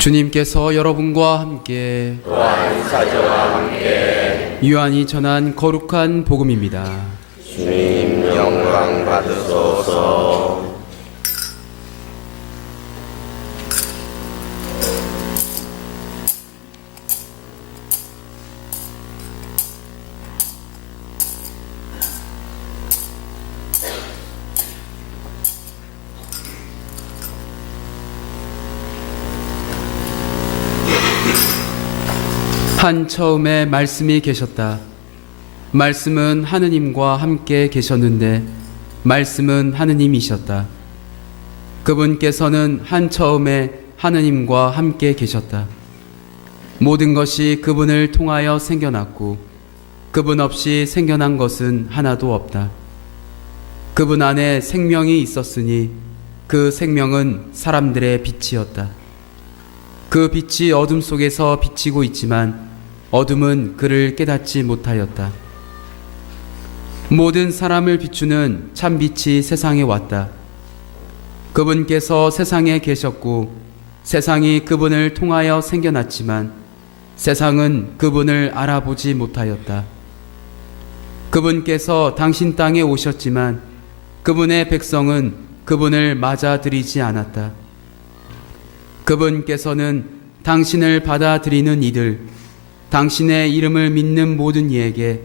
주님께서 여러분과 함께 또한 사자와 함께 유한이 전한 거룩한 복음입니다. 주님 영광 받으소서. 한 처음에 말씀이 계셨다. 말씀은 하느님과 함께 계셨는데 말씀은 하느님이셨다. 그분께서는 한 처음에 하느님과 함께 계셨다. 모든 것이 그분을 통하여 생겨났고 그분 없이 생겨난 것은 하나도 없다. 그분 안에 생명이 있었으니 그 생명은 사람들의 빛이었다. 그 빛이 어둠 속에서 비치고 있지만 어둠은 그를 깨닫지 못하였다. 모든 사람을 비추는 참 빛이 세상에 왔다. 그분께서 세상에 계셨고 세상이 그분을 통하여 생겨났지만 세상은 그분을 알아보지 못하였다. 그분께서 당신 땅에 오셨지만 그분의 백성은 그분을 맞아들이지 않았다. 그분께서는 당신을 받아들이는 이들, 당신의 이름을 믿는 모든 이에게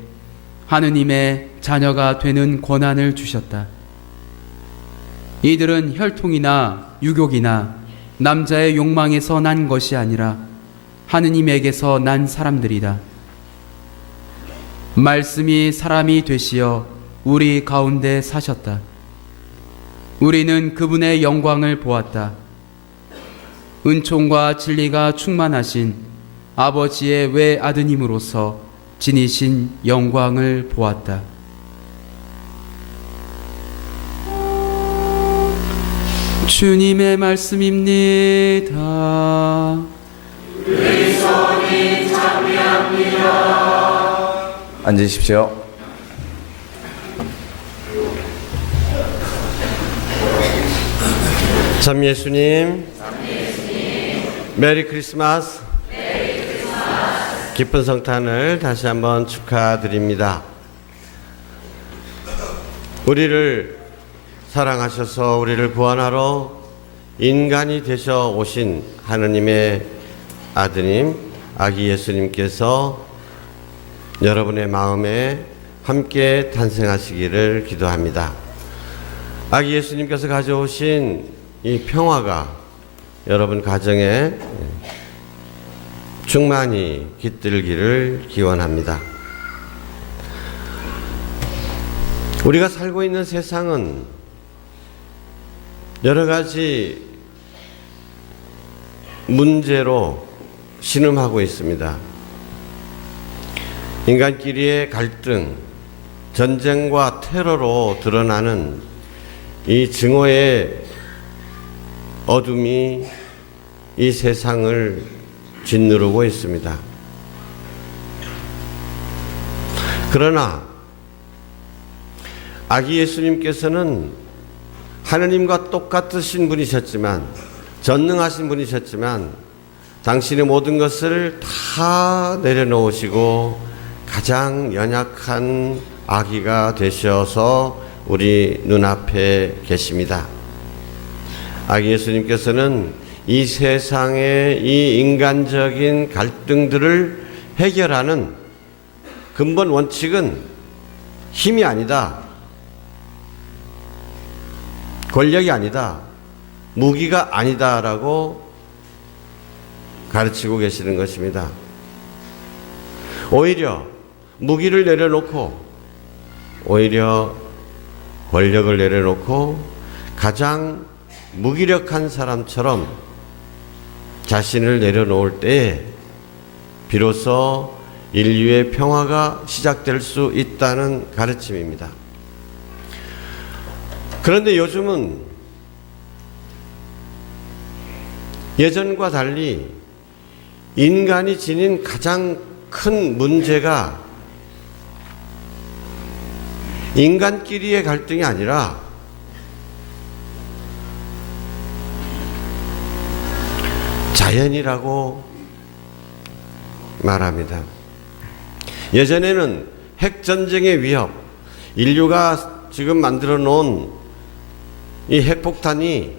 하느님의 자녀가 되는 권한을 주셨다. 이들은 혈통이나 유교이나 남자의 욕망에서 난 것이 아니라 하느님에게서 난 사람들이다. 말씀이 사람이 되시어 우리 가운데 사셨다. 우리는 그분의 영광을 보았다. 은총과 진리가 충만하신 아버지의 외아드님으로서 지니신 영광을 보았다. 주님의 말씀입니다. 그리스도님 참여합니다. 앉으십시오. 참 예수님, 메리 크리스마스. 기쁜 성탄을 다시 한번 축하드립니다. 우리를 사랑하셔서 우리를 구원하러 인간이 되셔 오신 하느님의 아드님, 아기 예수님께서 여러분의 마음에 함께 탄생하시기를 기도합니다. 아기 예수님께서 가져오신 이 평화가 여러분 가정에 충만히 깃들기를 기원합니다. 우리가 살고 있는 세상은 여러 가지 문제로 신음하고 있습니다. 인간끼리의 갈등, 전쟁과 테러로 드러나는 이 증오의 어둠이 이 세상을 짓누르고 있습니다. 그러나 아기 예수님께서는 하느님과 똑같으신 분이셨지만, 전능하신 분이셨지만 당신의 모든 것을 다 내려놓으시고 가장 연약한 아기가 되셔서 우리 눈앞에 계십니다. 아기 예수님께서는 이 세상의 이 인간적인 갈등들을 해결하는 근본 원칙은 힘이 아니다, 권력이 아니다, 무기가 아니다라고 가르치고 계시는 것입니다. 오히려 무기를 내려놓고, 오히려 권력을 내려놓고 가장 무기력한 사람처럼 자신을 내려놓을 때에 비로소 인류의 평화가 시작될 수 있다는 가르침입니다. 그런데 요즘은 예전과 달리 인간이 지닌 가장 큰 문제가 인간끼리의 갈등이 아니라 자연이라고 말합니다. 예전에는 핵전쟁의 위협, 인류가 지금 만들어 놓은 이 핵폭탄이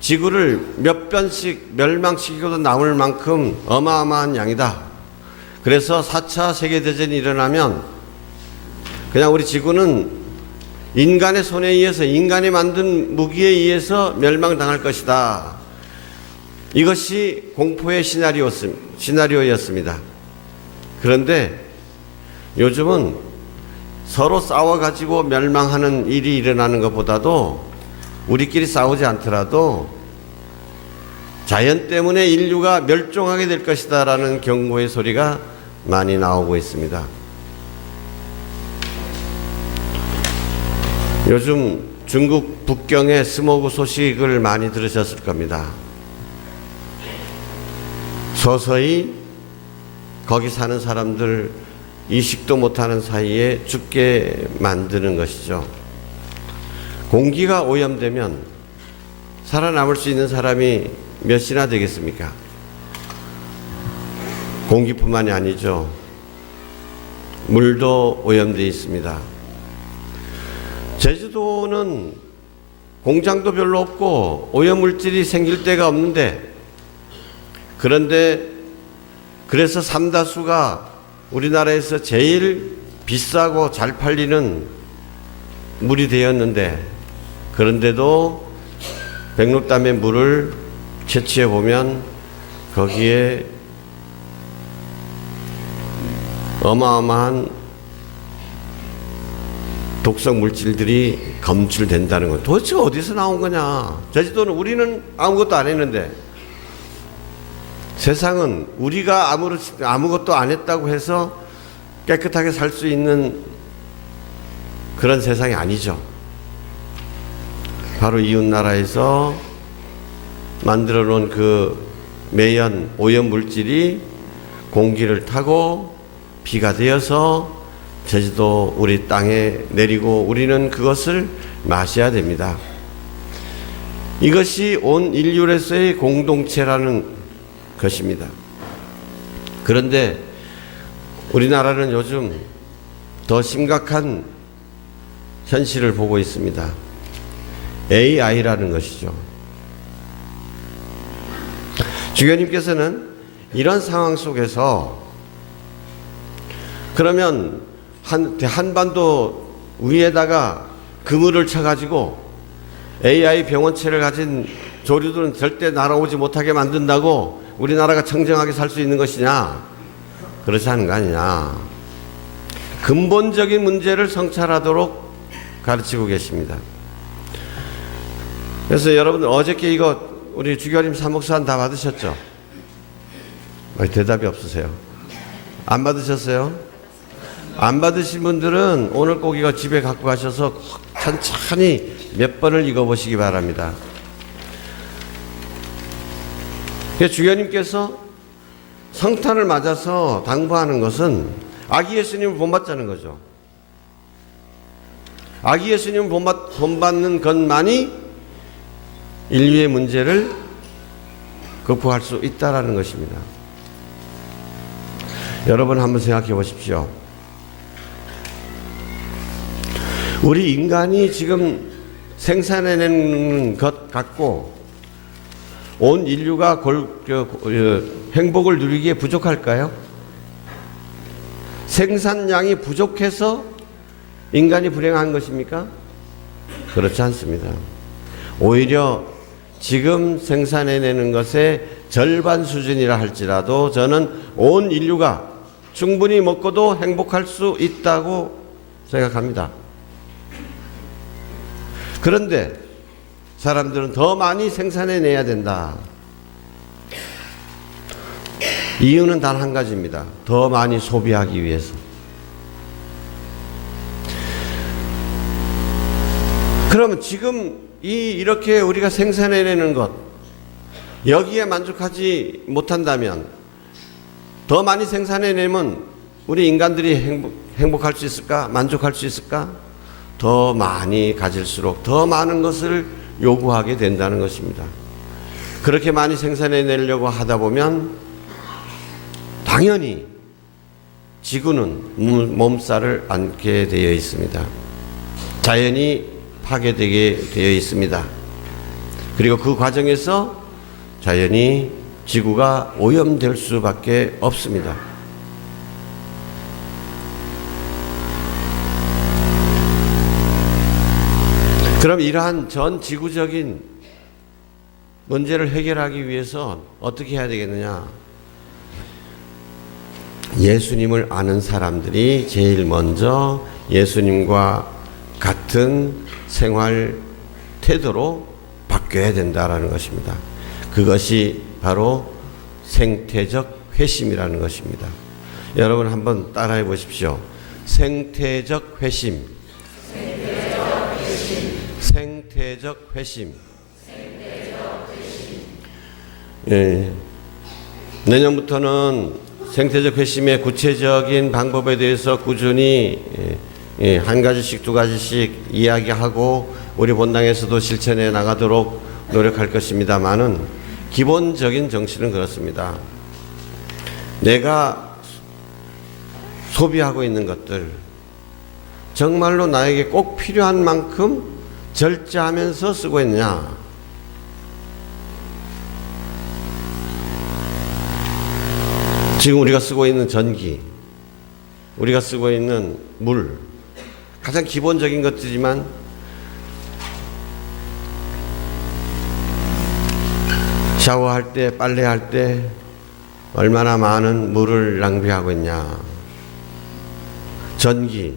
지구를 몇 번씩 멸망시키고도 남을 만큼 어마어마한 양이다. 그래서 4차 세계대전이 일어나면 그냥 우리 지구는 인간의 손에 의해서, 인간이 만든 무기에 의해서 멸망당할 것이다. 이것이 공포의 시나리오였습니다. 그런데 요즘은 서로 싸워가지고 멸망하는 일이 일어나는 것보다도 우리끼리 싸우지 않더라도 자연 때문에 인류가 멸종하게 될 것이다 라는 경고의 소리가 많이 나오고 있습니다. 요즘 중국 북경의 스모그 소식을 많이 들으셨을 겁니다. 서서히 거기 사는 사람들 이식도 못하는 사이에 죽게 만드는 것이죠. 공기가 오염되면 살아남을 수 있는 사람이 몇이나 되겠습니까? 공기뿐만이 아니죠. 물도 오염되어 있습니다. 제주도는 공장도 별로 없고 오염물질이 생길 데가 없는데, 그런데 그래서 삼다수가 우리나라에서 제일 비싸고 잘 팔리는 물이 되었는데, 그런데도 백록담의 물을 채취해 보면 거기에 어마어마한 독성 물질들이 검출된다는 거예요. 도대체 어디서 나온 거냐? 제주도는 우리는 아무것도 안 했는데, 세상은 우리가 아무것도 안 했다고 해서 깨끗하게 살 수 있는 그런 세상이 아니죠. 바로 이웃 나라에서 만들어 놓은 그 매연 오염 물질이 공기를 타고 비가 되어서 제주도 우리 땅에 내리고 우리는 그것을 마셔야 됩니다. 이것이 온 인류로서의 공동체라는 것입니다. 그런데 우리나라는 요즘 더 심각한 현실을 보고 있습니다. AI라는 것이죠. 주교님께서는 이런 상황 속에서 그러면 한반도 위에다가 그물을 쳐가지고 AI 병원체를 가진 조류들은 절대 날아오지 못하게 만든다고 우리나라가 청정하게 살 수 있는 것이냐? 그렇지 않은 거 아니냐? 근본적인 문제를 성찰하도록 가르치고 계십니다. 그래서 여러분 어저께 이거 우리 주교님 사목사한 다 받으셨죠? 대답이 없으세요. 안 받으셨어요? 안 받으신 분들은 오늘 꼭 이거 집에 갖고 가셔서 천천히 몇 번을 읽어보시기 바랍니다. 주교님께서 성탄을 맞아서 당부하는 것은 아기 예수님을 본받자는 거죠. 아기 예수님을 본받는 것만이 인류의 문제를 극복할 수 있다는 것입니다. 여러분 한번 생각해 보십시오. 우리 인간이 지금 생산해내는 것 갖고 온 인류가 행복을 누리기에 부족할까요? 생산량이 부족해서 인간이 불행한 것입니까? 그렇지 않습니다. 오히려 지금 생산해내는 것의 절반 수준이라 할지라도 저는 온 인류가 충분히 먹고도 행복할 수 있다고 생각합니다. 그런데 사람들은 더 많이 생산해내야 된다. 이유는 단 한 가지입니다. 더 많이 소비하기 위해서. 그러면 지금 이렇게 우리가 생산해내는 것, 여기에 만족하지 못한다면 더 많이 생산해내면 우리 인간들이 행복할 수 있을까? 만족할 수 있을까? 더 많이 가질수록 더 많은 것을 요구하게 된다는 것입니다. 그렇게 많이 생산해내려고 하다 보면 당연히 지구는 몸살을 앓게 되어 있습니다. 자연이 파괴되게 되어 있습니다. 그리고 그 과정에서 자연히 지구가 오염될 수밖에 없습니다. 그럼 이러한 전 지구적인 문제를 해결하기 위해서 어떻게 해야 되겠느냐? 예수님을 아는 사람들이 제일 먼저 예수님과 같은 생활 태도로 바뀌어야 된다라는 것입니다. 그것이 바로 생태적 회심이라는 것입니다. 여러분 한번 따라해 보십시오. 생태적 회심. 생태적 회심. 예. 내년부터는 생태적 회심의 구체적인 방법에 대해서 꾸준히 한 가지씩 두 가지씩 이야기하고 우리 본당에서도 실천해 나가도록 노력할 것입니다만은 기본적인 정신은 그렇습니다. 내가 소비하고 있는 것들 정말로 나에게 꼭 필요한 만큼 절제하면서 쓰고 있느냐? 지금 우리가 쓰고 있는 전기, 우리가 쓰고 있는 물, 가장 기본적인 것들이지만 샤워할 때, 빨래할 때 얼마나 많은 물을 낭비하고 있냐. 전기,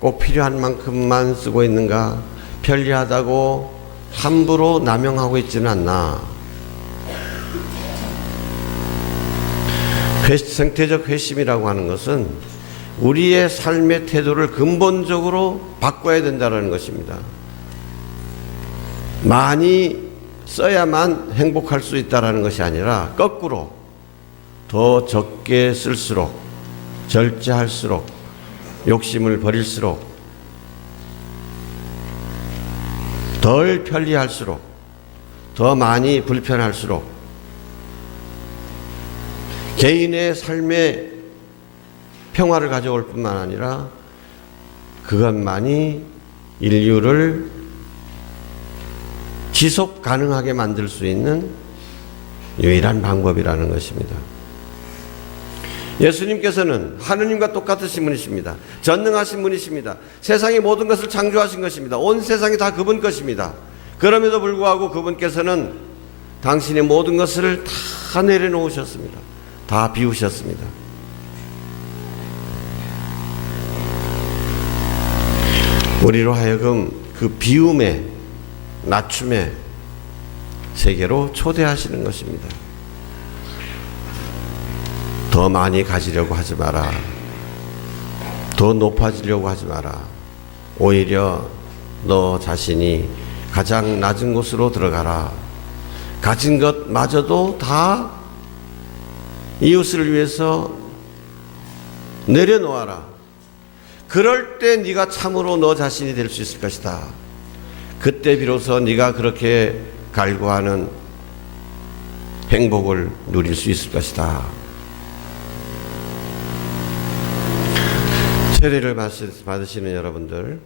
꼭 필요한 만큼만 쓰고 있는가. 편리하다고 함부로 남용하고 있지는 않나. 생태적 회심이라고 하는 것은 우리의 삶의 태도를 근본적으로 바꿔야 된다는 것입니다. 많이 써야만 행복할 수 있다는 것이 아니라 거꾸로 더 적게 쓸수록, 절제할수록, 욕심을 버릴수록, 덜 편리할수록, 더 많이 불편할수록 개인의 삶의 평화를 가져올 뿐만 아니라 그것만이 인류를 지속 가능하게 만들 수 있는 유일한 방법이라는 것입니다. 예수님께서는 하느님과 똑같으신 분이십니다. 전능하신 분이십니다. 세상의 모든 것을 창조하신 것입니다. 온 세상이 다 그분 것입니다. 그럼에도 불구하고 그분께서는 당신의 모든 것을 다 내려놓으셨습니다. 다 비우셨습니다. 우리로 하여금 그 비움의 낮춤의 세계로 초대하시는 것입니다. 더 많이 가지려고 하지 마라. 더 높아지려고 하지 마라. 오히려 너 자신이 가장 낮은 곳으로 들어가라. 가진 것마저도 다 이웃을 위해서 내려놓아라. 그럴 때 네가 참으로 너 자신이 될 수 있을 것이다. 그때 비로소 네가 그렇게 갈구하는 행복을 누릴 수 있을 것이다. 세례를 받으시는 여러분들,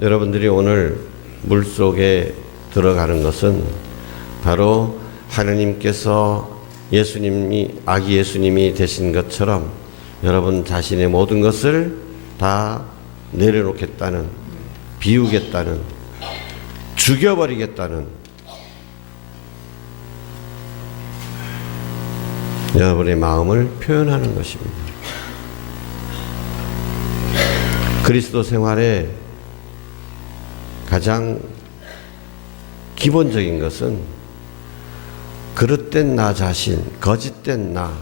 여러분들이 오늘 물속에 들어가는 것은 바로 하느님께서 아기 예수님이 되신 것처럼 여러분 자신의 모든 것을 다 내려놓겠다는, 비우겠다는, 죽여버리겠다는 여러분의 마음을 표현하는 것입니다. 그리스도 생활의 가장 기본적인 것은 그릇된 나 자신, 거짓된 나,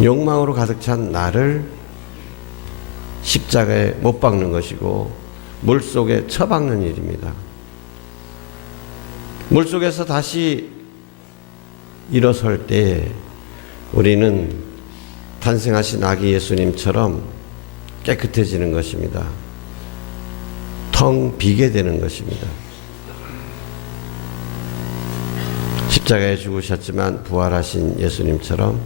욕망으로 가득 찬 나를 십자가에 못 박는 것이고 물속에 처박는 일입니다. 물속에서 다시 일어설 때 우리는 탄생하신 아기 예수님처럼 깨끗해지는 것입니다. 텅 비게 되는 것입니다. 십자가에 죽으셨지만 부활하신 예수님처럼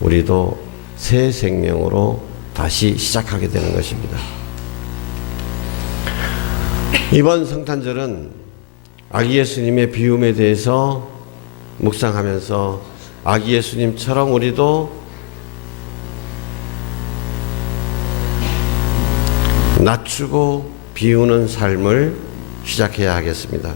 우리도 새 생명으로 다시 시작하게 되는 것입니다. 이번 성탄절은 아기 예수님의 비움에 대해서 묵상하면서 아기 예수님처럼 우리도 낮추고 비우는 삶을 시작해야 하겠습니다.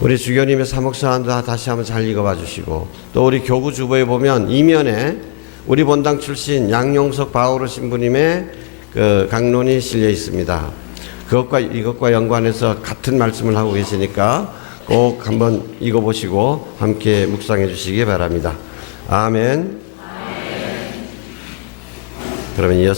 우리 주교님의 사목서한도 다시 한번 잘 읽어봐 주시고, 또 우리 교구 주보에 보면 이면에 우리 본당 출신 양용석 바오로 신부님의 그 강론이 실려 있습니다. 이것과 연관해서 같은 말씀을 하고 계시니까 꼭 한번 읽어보시고 함께 묵상해 주시기 바랍니다. 아멘. 그러면 이어서